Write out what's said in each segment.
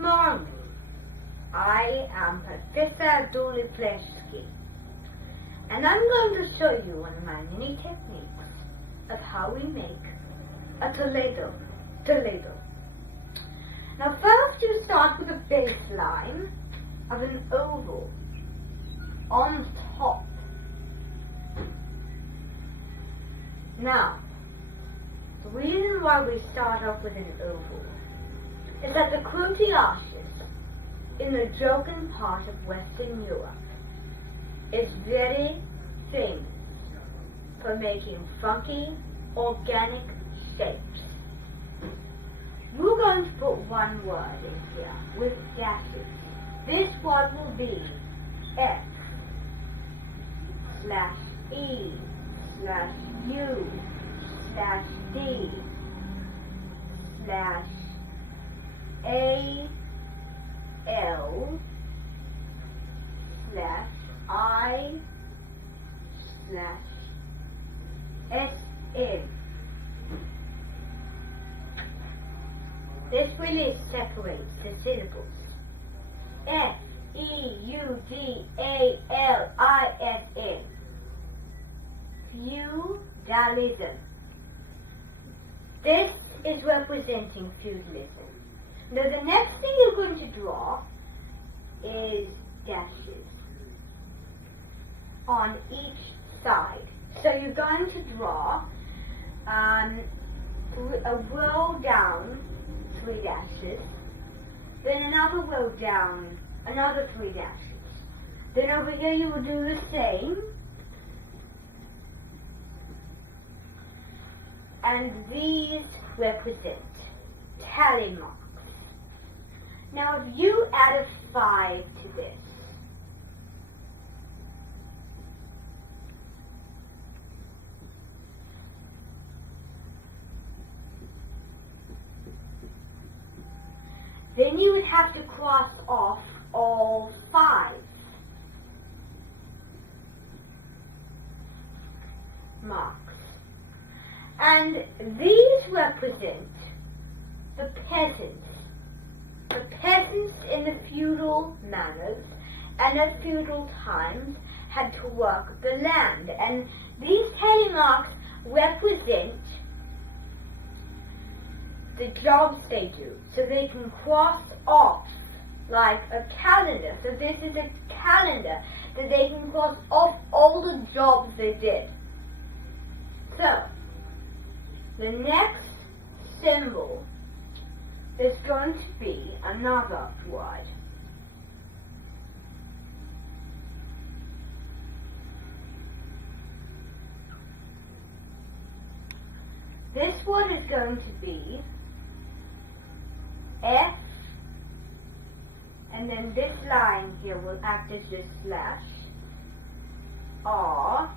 morning. I am Professor Dolipleski, and I'm going to show you one of my many techniques of how we make a Toledo. Now first you start with a baseline of an oval on top. Now, the reason why we start off with an oval is that the Crottiaceous in the Jogan part of Western Europe is very famous for making funky, organic shapes. We're going to put one word in here with dashes. This word will be X / E / U / D / A L / I / S N. This really separates the syllables. F E U D A L I S N. Feudalism. This is representing feudalism. Now the next thing you're going to draw is dashes on each side. So you're going to draw a row down, 3 dashes, then another row down, another 3 dashes. Then over here you will do the same. And these represent tally marks. Now if you add a 5 to this, then you would have to cross off all 5 marks. And these represent the peasants. The peasants in the feudal manners and at feudal times had to work the land. And these tally marks represent the jobs they do, so they can cross off like a calendar. So this is a calendar that they can cross off all the jobs they did. So the next symbol is going to be another word. This word is going to be F, and then this line here will act as a slash. R,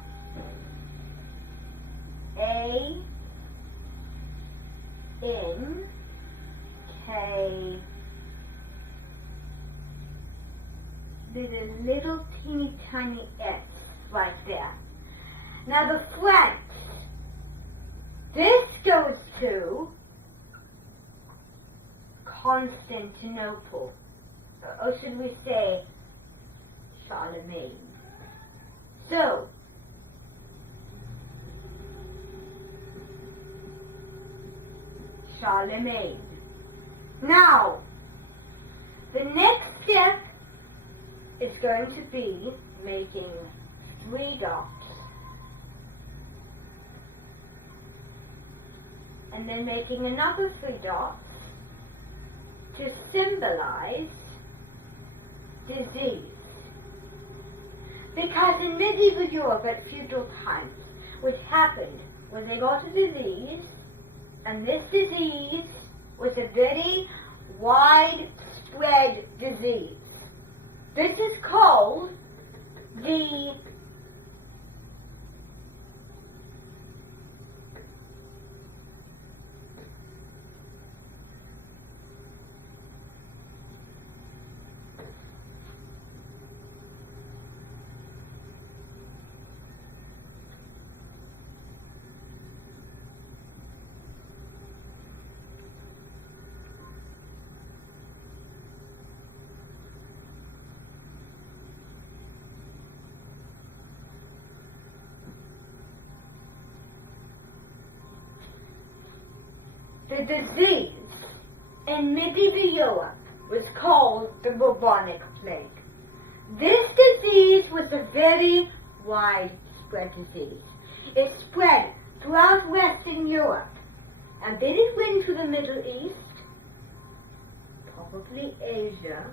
A, N, K. There's a little teeny tiny S right there. Now the flanks. This goes to Constantinople, or should we say Charlemagne. So Charlemagne. Now the next step is going to be making 3 dots. And then making another 3 dots to symbolize disease. Because in medieval Europe at feudal times, what happened was they got a disease, and this disease was a very widespread disease. This is called the the disease in medieval Europe was called the bubonic plague. This disease was a very widespread disease. It spread throughout Western Europe, and then it went to the Middle East, probably Asia,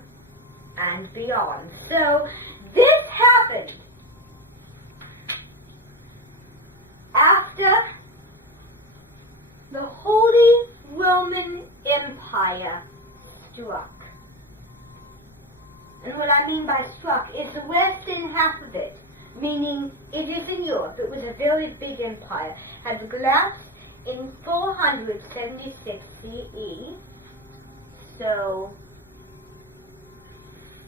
and beyond. So this happened after the Holy Roman Empire struck. And what I mean by struck is the western half of it, meaning it is in Europe. It was a very big empire. Had collapsed in 476 CE. So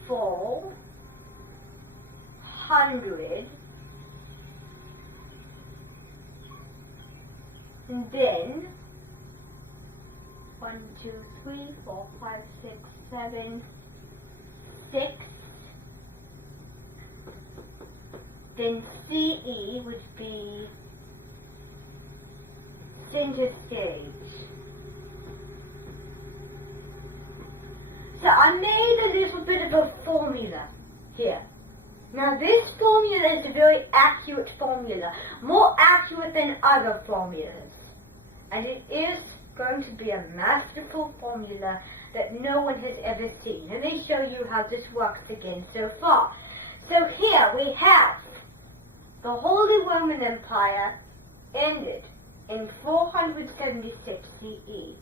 400, and then 1, 2, 3, 4, 5, 6, 7, 6. Then CE would be center stage. So I made a little bit of a formula here. Now this formula is a very accurate formula, more accurate than other formulas. And it is going to be a masterful formula that no one has ever seen. Let me show you how this works again so far. So here we have the Holy Roman Empire ended in 476 CE.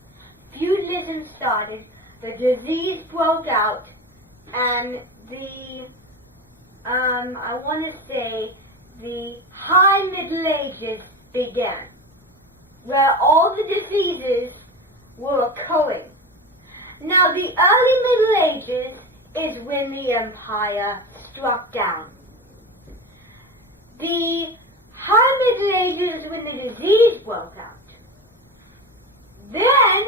Feudalism started, the disease broke out, and the, I want to say, the High Middle Ages began, where all the diseases were occurring. Now, the early Middle Ages is when the empire struck down. The High Middle Ages is when the disease broke out. Then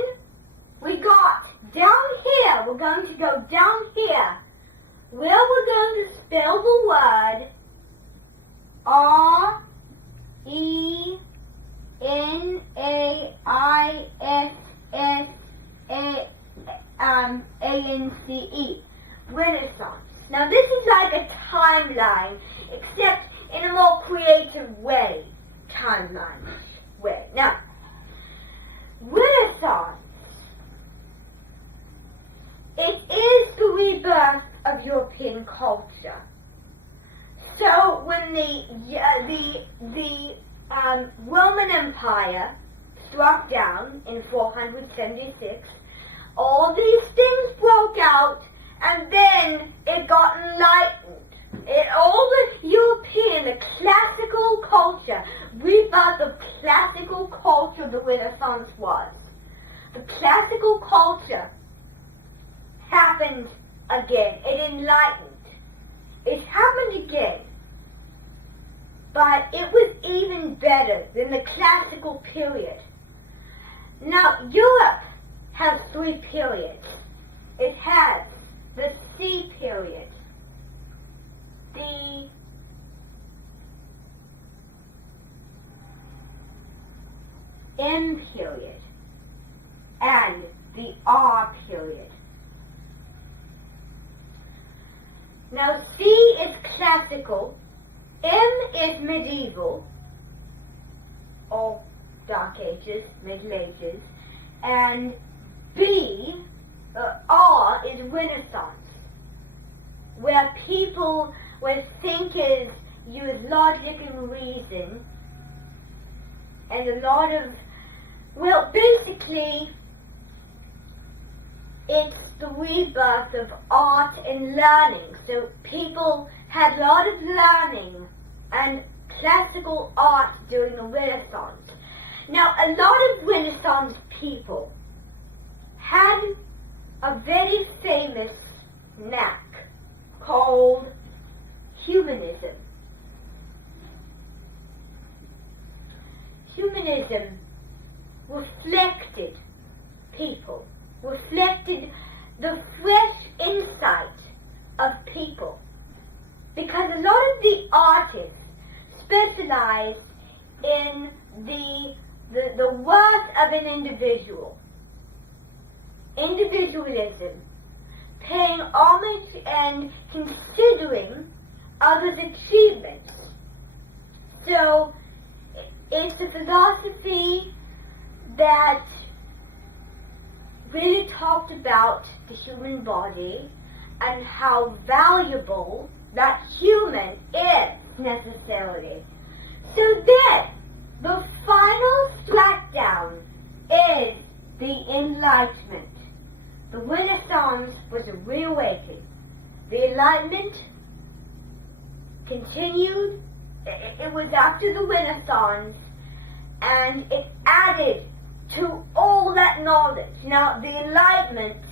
we got down here, we're going to go down here, where we're going to spell the word RENAISSANCE, Renaissance. Now this is like a timeline, except in a more creative way, timeline way. Now, Renaissance, it is the rebirth of European culture. So when the Roman Empire struck down in 476, all these things broke out, and then it got enlightened. All the European, the classical culture, rebirth of classical culture, the Renaissance was. The classical culture happened again. It enlightened. It happened again. But it was even better than the classical period. Now, Europe has 3 periods. It has the C period, the M period, and the R period. Now C is classical, M is medieval, or Dark Ages, Middle Ages, and R is Renaissance, where people, where thinkers use logic and reason, and a lot of, well, basically, it's the rebirth of art and learning. So people had a lot of learning and classical art during the Renaissance. Now, a lot of Renaissance people had a very famous knack called humanism. Humanism reflected people, reflected the fresh insight of people, because a lot of the artists specialized in the worth of an individual. individualism, paying homage and considering others' achievements. So, it's a philosophy that really talked about the human body and how valuable that human is necessarily. So then, the final slackdown is the Enlightenment. The Renaissance was a reawakening. The Enlightenment continued. It was after the Renaissance, and it added to all that knowledge. Now, the Enlightenment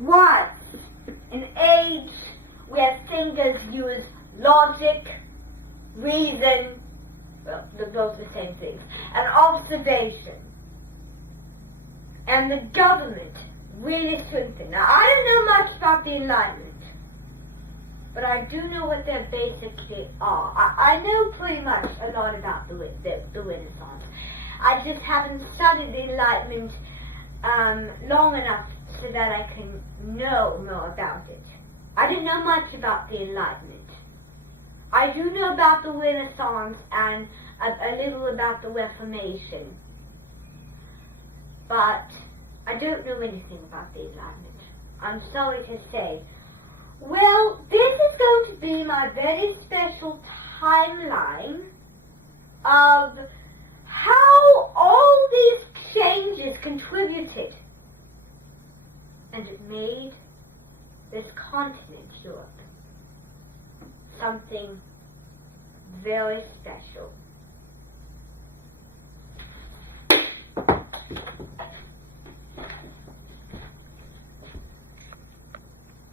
was an age where thinkers used logic, reason, well, those are the same things, and observation. And the government really strengthened. Now, I don't know much about the Enlightenment, but I do know what they basically are. I know pretty much a lot about the Renaissance. I just haven't studied the Enlightenment long enough so that I can know more about it. I don't know much about the Enlightenment. I do know about the Renaissance and a little about the Reformation, but I don't know anything about the Enlightenment. I'm sorry to say. Well, this is going to be my very special timeline of how all these changes contributed, and it made this continent, Europe, something very special.